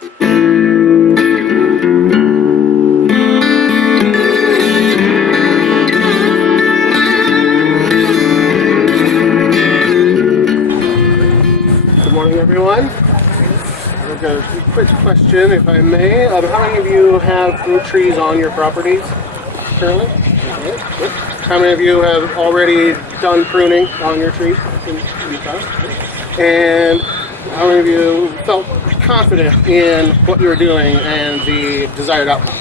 Good morning, everyone. I've got a quick question, if I may. How many of you have fruit trees on your properties currently? Okay, good. How many of you have already done pruning on your trees in the past? And how many of you felt confident in what you were doing and the desired outcome?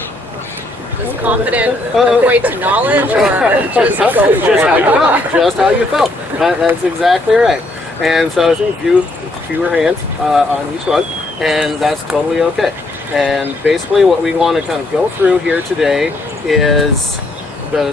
Is confident equate to knowledge, or just go for it? Just how you felt. Just how you felt. That's exactly right. And so I think fewer hands on each one, and that's totally okay. And basically what we want to kind of go through here today is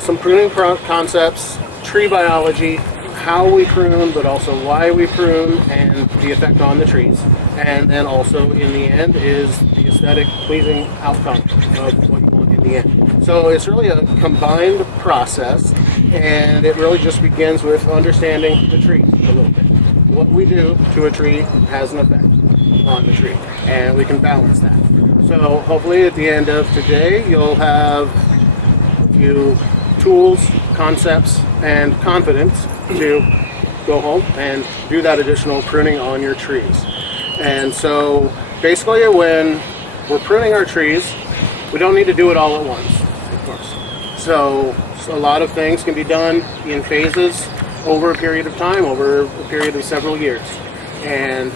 some pruning concepts, tree biology, how we prune, but also why we prune, and the effect on the trees. And then also in the end is the aesthetic pleasing outcome of what you want in the end. So it's really a combined process, and it really just begins with understanding the tree a little bit. What we do to a tree has an effect on the tree, and we can balance that. So hopefully at the end of today, you'll have a few tools, concepts, and confidence to go home and do that additional pruning on your trees. And so basically when we're pruning our trees, we don't need to do it all at once, of course. So a lot of things can be done in phases over a period of time, over a period of several years. And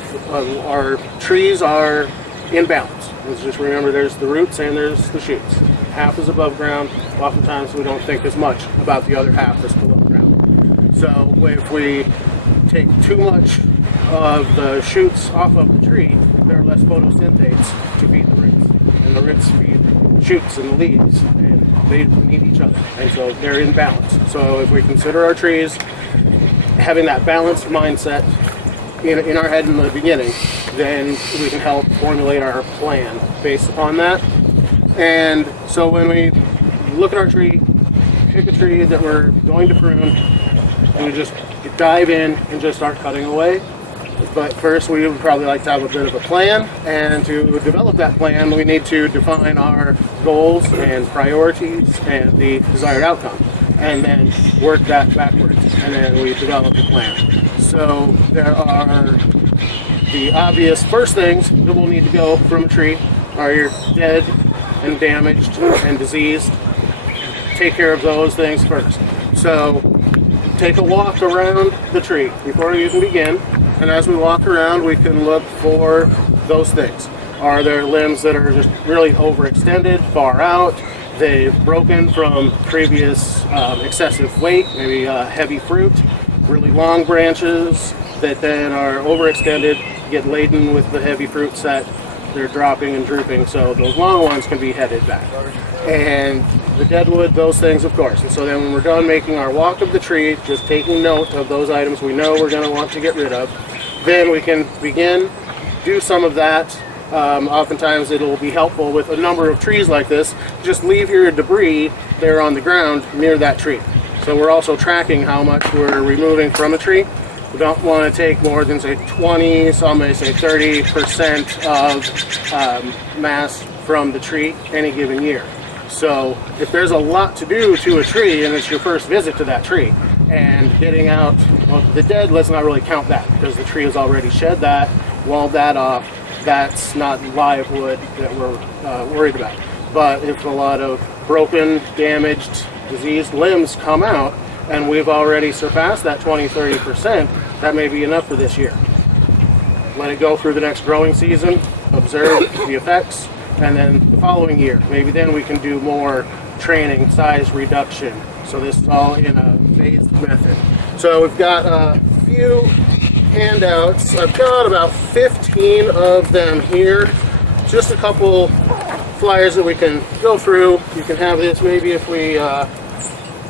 our trees are in balance. Let's just remember there's the roots and there's the shoots. Half is above ground. Oftentimes we don't think as much about the other half that's below ground. So if we take too much of the shoots off of the tree, there are less photosynthase to feed the roots. And the roots feed the shoots and the leaves, and they need each other. And so they're in balance. So if we consider our trees having that balanced mindset in our head in the beginning, then we can help formulate our plan based upon that. And so when we look at our tree, pick a tree that we're going to prune, and we just dive in and just start cutting away. But first we would probably like to have a bit of a plan, and to develop that plan we need to define our goals and priorities and the desired outcome, and then work that backwards, and then we develop a plan. So there are the obvious first things that will need to go from a tree are your dead and damaged and diseased. Take care of those things first. So take a walk around the tree before you even begin, and as we walk around we can look for those things. Are there limbs that are just really overextended, far out? They've broken from previous excessive weight, maybe heavy fruit, really long branches that then are overextended, get laden with the heavy fruit set, they're dropping and drooping, so those long ones can be headed back. And the deadwood, those things, of course. And so then when we're done making our walk of the tree, just taking note of those items we know we're going to want to get rid of, then we can begin, do some of that. Oftentimes it'll be helpful with a number of trees like this, just leave your debris there on the ground near that tree. So we're also tracking how much we're removing from a tree. We don't want to take more than say 20, some may say 30% of mass from the tree any given year. So if there's a lot to do to a tree and it's your first visit to that tree, and getting out, well, the dead, let's not really count that because the tree has already shed that, walled that off. That's not live wood that we're worried about. But if a lot of broken, damaged, diseased limbs come out, and we've already surpassed that 20-30%, that may be enough for this year. Let it go through the next growing season, observe the effects, and then the following year, maybe then we can do more training, size reduction. So this is all in a phased method. So we've got a few handouts. I've got about 15 of them here. Just a couple flyers that we can go through. You can have this maybe if we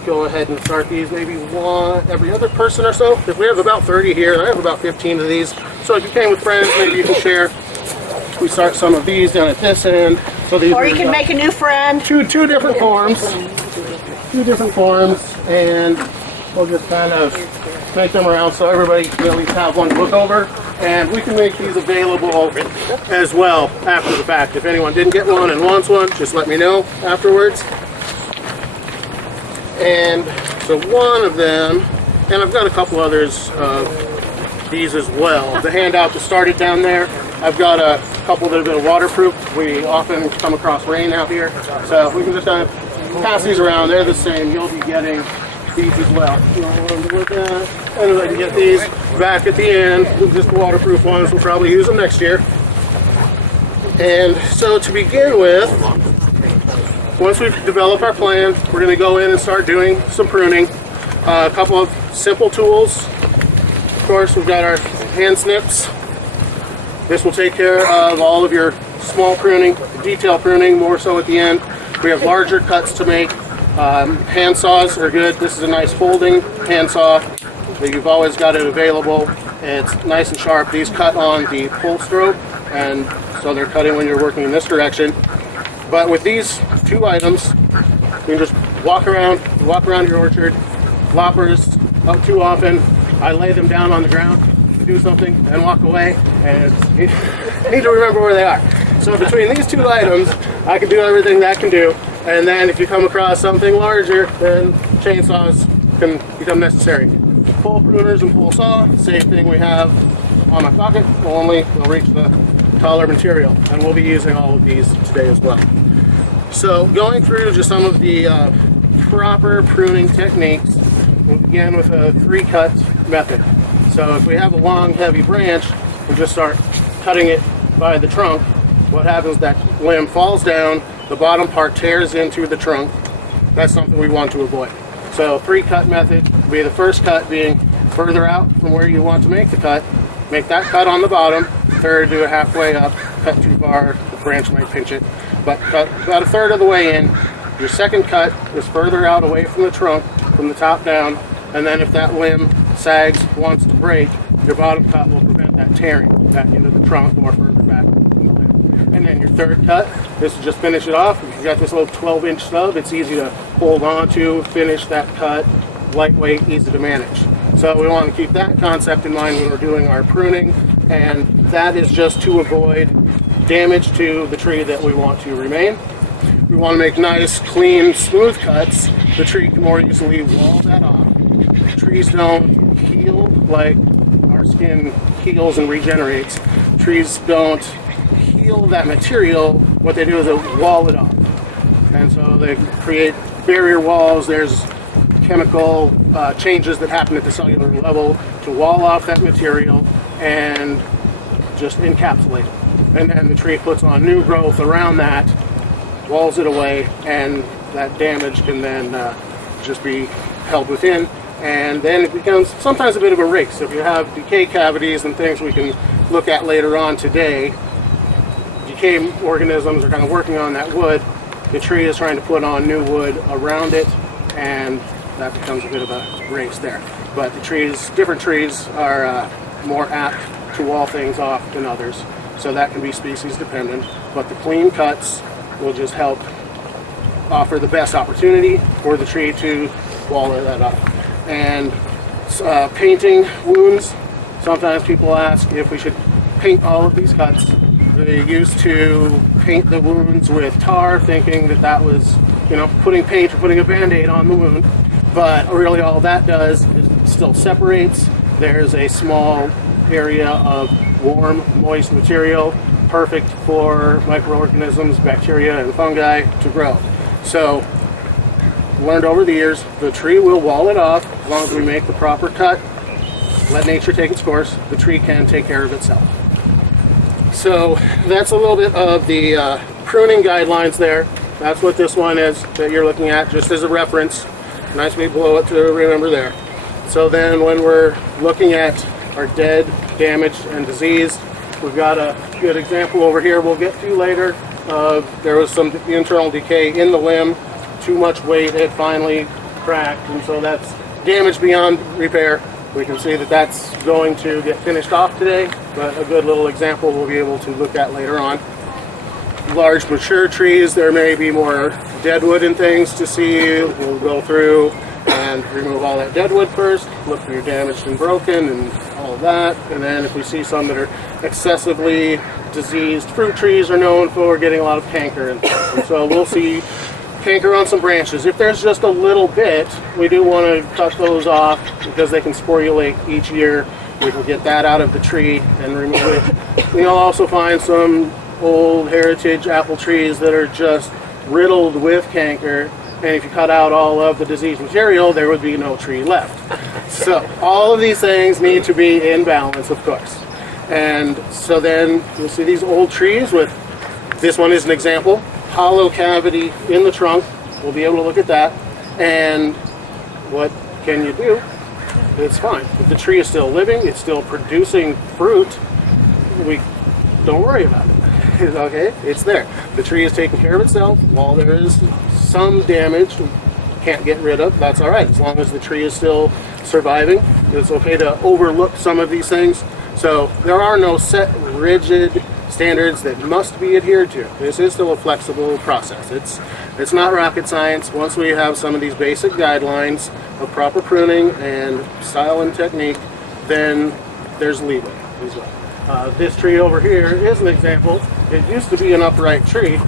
go ahead and start these maybe one every other person or so. If we have about 30 here, I have about 15 of these. So if you came with friends, maybe you can share. We start some of these down at this end. So these or you can make a new friend. Two different forms. Two different forms, and we'll just kind of make them around so everybody can at least have one to look over. And we can make these available as well after the fact. If anyone didn't get one and wants one, just let me know afterwards. And so one of them, and I've got a couple others of these as well. The handout that started down there, I've got a couple that have been waterproof. We often come across rain out here, so we can just kind of pass these around. They're the same. You'll be getting these as well. You want to look at, and I can get these back at the end. Just the waterproof ones. We'll probably use them next year. And so to begin with, once we've developed our plan, we're going to go in and start doing some pruning. A couple of simple tools. Of course, we've got our hand snips. This will take care of all of your small pruning, detail pruning, more so at the end. We have larger cuts to make. Hand saws are good. This is a nice folding hand saw that you've always got it available. It's nice and sharp. These cut on the pull stroke, and so they're cutting when you're working in this direction. But with these two items, you can just walk around your orchard. Loppers, too often, I lay them down on the ground, do something, and walk away, and you need to remember where they are. So between these two items, I can do everything that can do. And then if you come across something larger, then chainsaws can become necessary. Pull pruners and pull saw, same thing we have on my pocket, only we'll reach the taller material. And we'll be using all of these today as well. So going through just some of the proper pruning techniques, we'll begin with a 3-cut method. So if we have a long, heavy branch, we just start cutting it by the trunk. What happens is that limb falls down, the bottom part tears into the trunk. That's something we want to avoid. So 3-cut method will be the first cut being further out from where you want to make the cut. Make that cut on the bottom. Third, do it halfway up. Cut too far, the branch might pinch it. But cut about a third of the way in. Your second cut is further out away from the trunk, from the top down. And then if that limb sags, wants to break, your bottom cut will prevent that tearing back into the trunk or further back in the limb. And then your third cut, this will just finish it off. If you've got this little 12-inch stub, it's easy to hold on to, finish that cut, lightweight, easy to manage. So we want to keep that concept in mind when we're doing our pruning, and that is just to avoid damage to the tree that we want to remain. We want to make nice, clean, smooth cuts. The tree can more easily wall that off. Trees don't heal like our skin heals and regenerates. Trees don't heal that material. What they do is they wall it off. And so they create barrier walls. There's chemical changes that happen at the cellular level to wall off that material and just encapsulate it. And then the tree puts on new growth around that, walls it away, and that damage can then just be held within. And then it becomes sometimes a bit of a race. If you have decay cavities and things we can look at later on today, decay organisms are kind of working on that wood. The tree is trying to put on new wood around it, and that becomes a bit of a race there. But the trees, different trees are more apt to wall things off than others. So that can be species dependent. But the clean cuts will just help offer the best opportunity for the tree to wall that up. And painting wounds, sometimes people ask if we should paint all of these cuts. They used to paint the wounds with tar, thinking that that was, putting paint or putting a Band-Aid on the wound. But really all that does is still separates. There's a small area of warm, moist material, perfect for microorganisms, bacteria, and fungi to grow. So, learned over the years, the tree will wall it off as long as we make the proper cut, let nature take its course. The tree can take care of itself. So that's a little bit of the pruning guidelines there. That's what this one is that you're looking at, just as a reference. Nice big blow it to remember there. So then when we're looking at our dead, damaged, and diseased, we've got a good example over here we'll get to later. There was some internal decay in the limb, too much weight had finally cracked, and so that's damage beyond repair. We can see that that's going to get finished off today, but a good little example we'll be able to look at later on. Large mature trees, there may be more dead wood and things to see. We'll go through and remove all that dead wood first, look for your damaged and broken and all of that. And then if we see some that are excessively diseased, fruit trees are known for getting a lot of canker and stuff. And so we'll see canker on some branches. If there's just a little bit, we do want to cut those off because they can sporulate each year. We can get that out of the tree and remove it. You'll also find some old heritage apple trees that are just riddled with canker, and if you cut out all of the diseased material, there would be no tree left. So all of these things need to be in balance, of course. And so then you'll see these old trees with, this one is an example, hollow cavity in the trunk. We'll be able to look at that. And what can you do? It's fine. If the tree is still living, it's still producing fruit, we don't worry about it. Okay, it's there. The tree is taking care of itself. While there is some damage we can't get rid of, that's all right. As long as the tree is still surviving, it's okay to overlook some of these things. So there are no set, rigid standards that must be adhered to. This is still a flexible process. It's not rocket science. Once we have some of these basic guidelines of proper pruning and style and technique, then there's leeway as well. This tree over here is an example. It used to be an upright tree,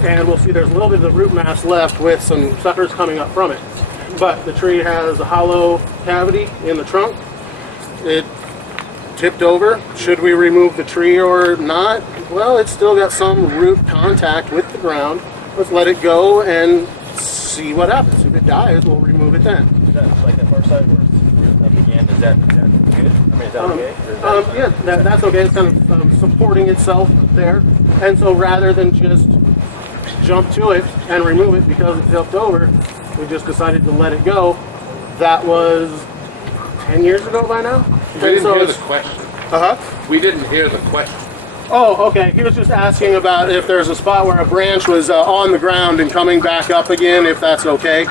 and we'll see there's a little bit of the root mass left with some suckers coming up from it. But the tree has a hollow cavity in the trunk. It tipped over. Should we remove the tree or not? Well, it's still got some root contact with the ground. Let's let it go and see what happens. If it dies, we'll remove it then. Is that like that far side where it's began? Is that good? I mean, is that okay? Or is that yeah, that's okay. It's kind of supporting itself there. And so rather than just jump to it and remove it because it tipped over, we just decided to let it go. That was 10 years ago by now. We didn't hear the question. Uh-huh. We didn't hear the question. Oh, okay. He was just asking about if there's a spot where a branch was on the ground and coming back up again, if that's okay.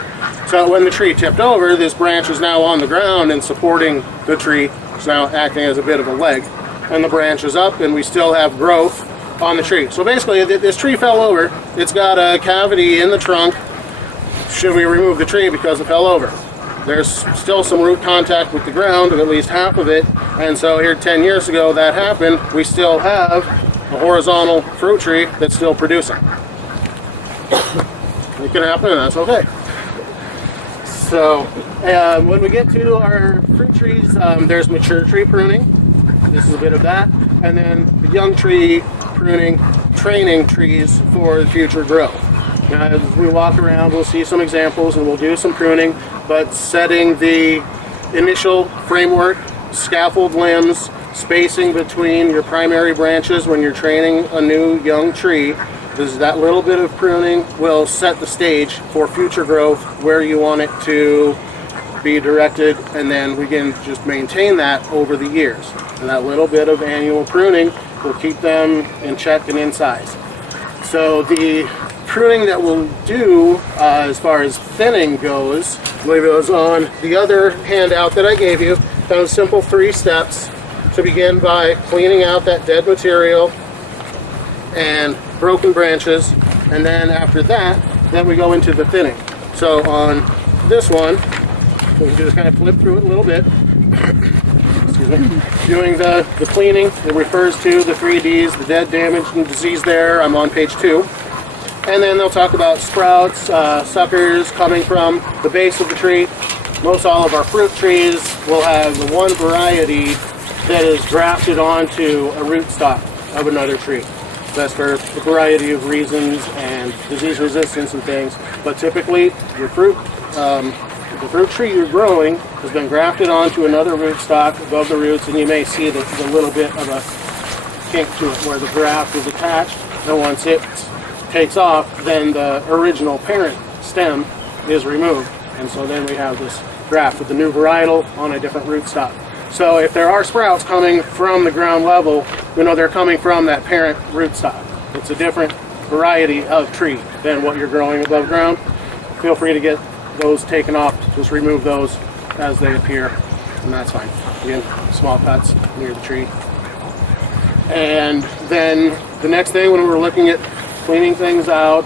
So when the tree tipped over, this branch is now on the ground and supporting the tree. It's now acting as a bit of a leg. And the branch is up, and we still have growth on the tree. So basically, this tree fell over. It's got a cavity in the trunk. Should we remove the tree because it fell over? There's still some root contact with the ground, at least half of it. And so here 10 years ago that happened, we still have a horizontal fruit tree that's still producing. It can happen, and that's okay. So when we get to our fruit trees, there's mature tree pruning. This is a bit of that. And then the young tree pruning, training trees for the future growth. Now, as we walk around, we'll see some examples and we'll do some pruning, but setting the initial framework, scaffold limbs, spacing between your primary branches when you're training a new young tree, because that little bit of pruning will set the stage for future growth where you want it to be directed, and then we can just maintain that over the years. And that little bit of annual pruning will keep them in check and in size. So the pruning that we'll do as far as thinning goes, I believe it was on the other handout that I gave you, kind of simple 3 steps to begin by cleaning out that dead material and broken branches, and then after that, then we go into the thinning. So on this one, we can just kind of flip through it a little bit. Excuse me. Doing the cleaning, it refers to the 3 Ds, the dead, damaged, and diseased there. I'm on page 2. And then they'll talk about sprouts, suckers coming from the base of the tree. Most all of our fruit trees will have the one variety that is grafted onto a rootstock of another tree. That's for a variety of reasons and disease resistance and things. But typically, your fruit, the fruit tree you're growing has been grafted onto another rootstock above the roots, and you may see the little bit of a kink to it where the graft is attached. And once it takes off, then the original parent stem is removed, and so then we have this graft with the new varietal on a different rootstock. So if there are sprouts coming from the ground level, we know they're coming from that parent rootstock. It's a different variety of tree than what you're growing above ground. Feel free to get those taken off. Just remove those as they appear, and that's fine. Again, small cuts near the tree. And then the next thing, when we're looking at cleaning things out,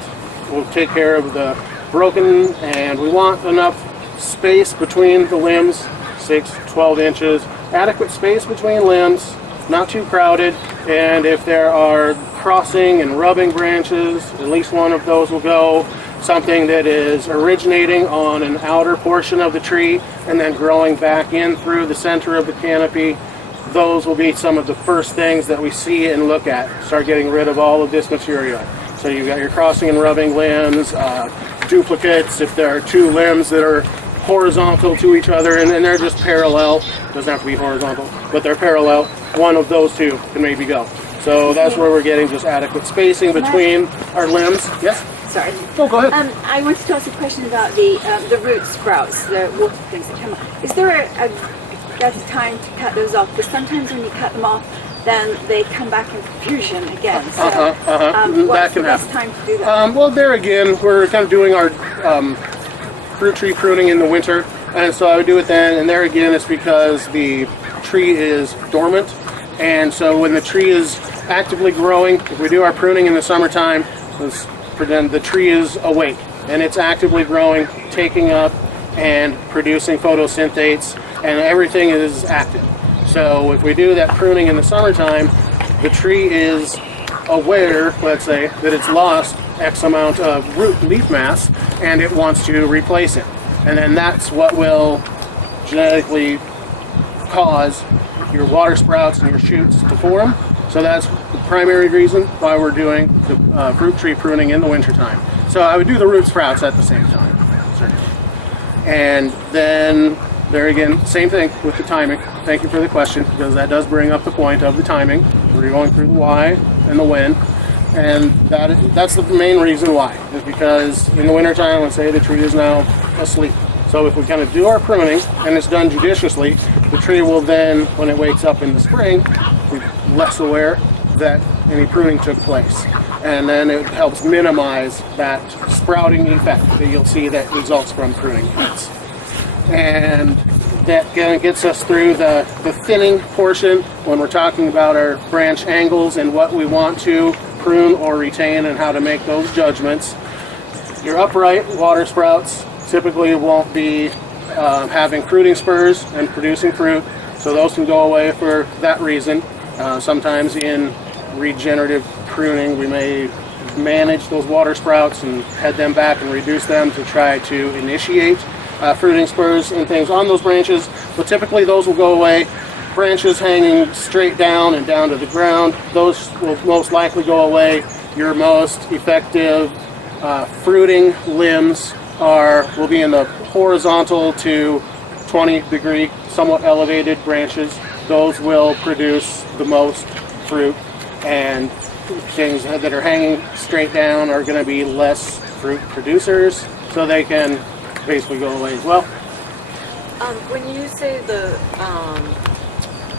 we'll take care of the broken, and we want enough space between the limbs, 6, 12 inches, adequate space between limbs, not too crowded, and if there are crossing and rubbing branches, at least one of those will go. Something that is originating on an outer portion of the tree and then growing back in through the center of the canopy, those will be some of the first things that we see and look at. Start getting rid of all of this material. So you've got your crossing and rubbing limbs, duplicates, if there are two limbs that are horizontal to each other and they're just parallel, doesn't have to be horizontal, but they're parallel, one of those two can maybe go. So that's where we're getting just adequate spacing between our limbs. Yes? Sorry. Oh, go ahead. I wanted to ask a question about the root sprouts, the water things that come up. Is there a better time to cut those off? Because sometimes when you cut them off, then they come back in fusion again. So, what's the best time to do that? Well, there again, we're kind of doing our fruit tree pruning in the winter, and so I would do it then. And there again, it's because the tree is dormant, and so when the tree is actively growing, if we do our pruning in the summertime, then the tree is awake and it's actively growing, taking up and producing photosynthetes, and everything is active. So if we do that pruning in the summertime, the tree is aware, let's say, that it's lost X amount of root leaf mass and it wants to replace it. And then that's what will genetically cause your water sprouts and your shoots to form. So that's the primary reason why we're doing the fruit tree pruning in the wintertime. So I would do the root sprouts at the same time. Certainly. And then there again, same thing with the timing. Thank you for the question, because that does bring up the point of the timing. We're going through the why and the when. And that's the main reason why, is because in the wintertime, let's say the tree is now asleep. So if we kind of do our pruning and it's done judiciously, the tree will then, when it wakes up in the spring, be less aware that any pruning took place. And then it helps minimize that sprouting effect that you'll see that results from pruning cuts. And that kind of gets us through the thinning portion when we're talking about our branch angles and what we want to prune or retain and how to make those judgments. Your upright water sprouts typically won't be having fruiting spurs and producing fruit, so those can go away for that reason. Sometimes in regenerative pruning we may manage those water sprouts and head them back and reduce them to try to initiate fruiting spurs and things on those branches, but typically those will go away. Branches hanging straight down and down to the ground, those will most likely go away. Your most effective fruiting limbs will be in the horizontal to 20-degree, somewhat elevated branches. Those will produce the most fruit, and things that are hanging straight down are going to be less fruit producers, so they can basically go away as well. When you say the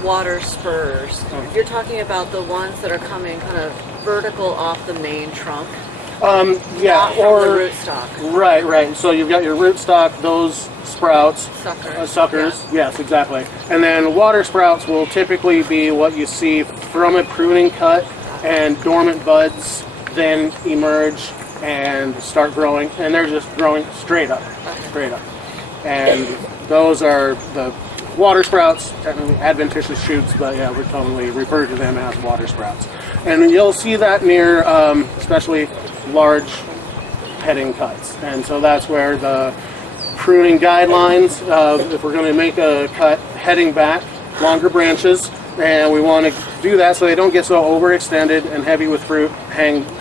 water spurs, you're talking about the ones that are coming kind of vertical off the main trunk? Yeah, or the rootstock. Right. So you've got your rootstock, those sprouts, suckers. Yeah. Yes, exactly. And then water sprouts will typically be what you see from a pruning cut, and dormant buds then emerge and start growing, and they're just growing straight up. And those are the water sprouts, technically adventitious shoots, but yeah, we commonly refer to them as water sprouts. And you'll see that near, especially large heading cuts. And so that's where the pruning guidelines, if we're going to make a cut heading back, longer branches, and we want to do that so they don't get so overextended and heavy with fruit,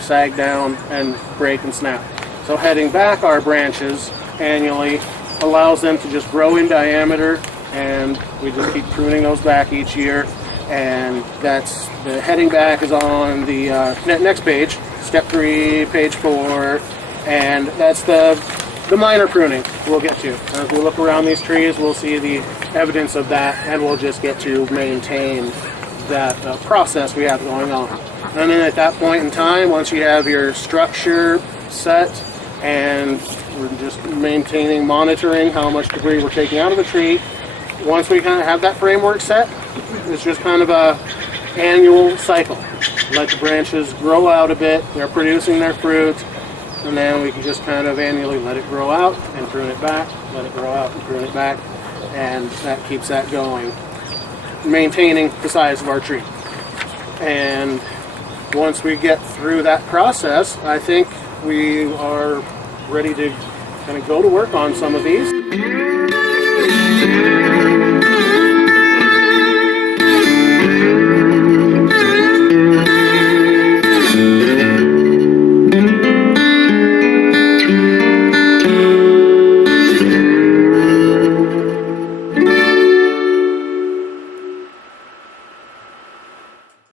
sag down, and break and snap. So heading back our branches annually allows them to just grow in diameter, and we just keep pruning those back each year. And that's the heading back is on the next page, step 3, page 4, and that's the minor pruning we'll get to. As we look around these trees, we'll see the evidence of that, and we'll just get to maintain that process we have going on. And then at that point in time, once you have your structure set, and we're just monitoring how much debris we're taking out of the tree, once we kind of have that framework set, it's just kind of a annual cycle. Let the branches grow out a bit, they're producing their fruit, and then we can just kind of annually let it grow out and prune it back, let it grow out and prune it back, and that keeps that going, maintaining the size of our tree. And once we get through that process, I think we are ready to kind of go to work on some of these.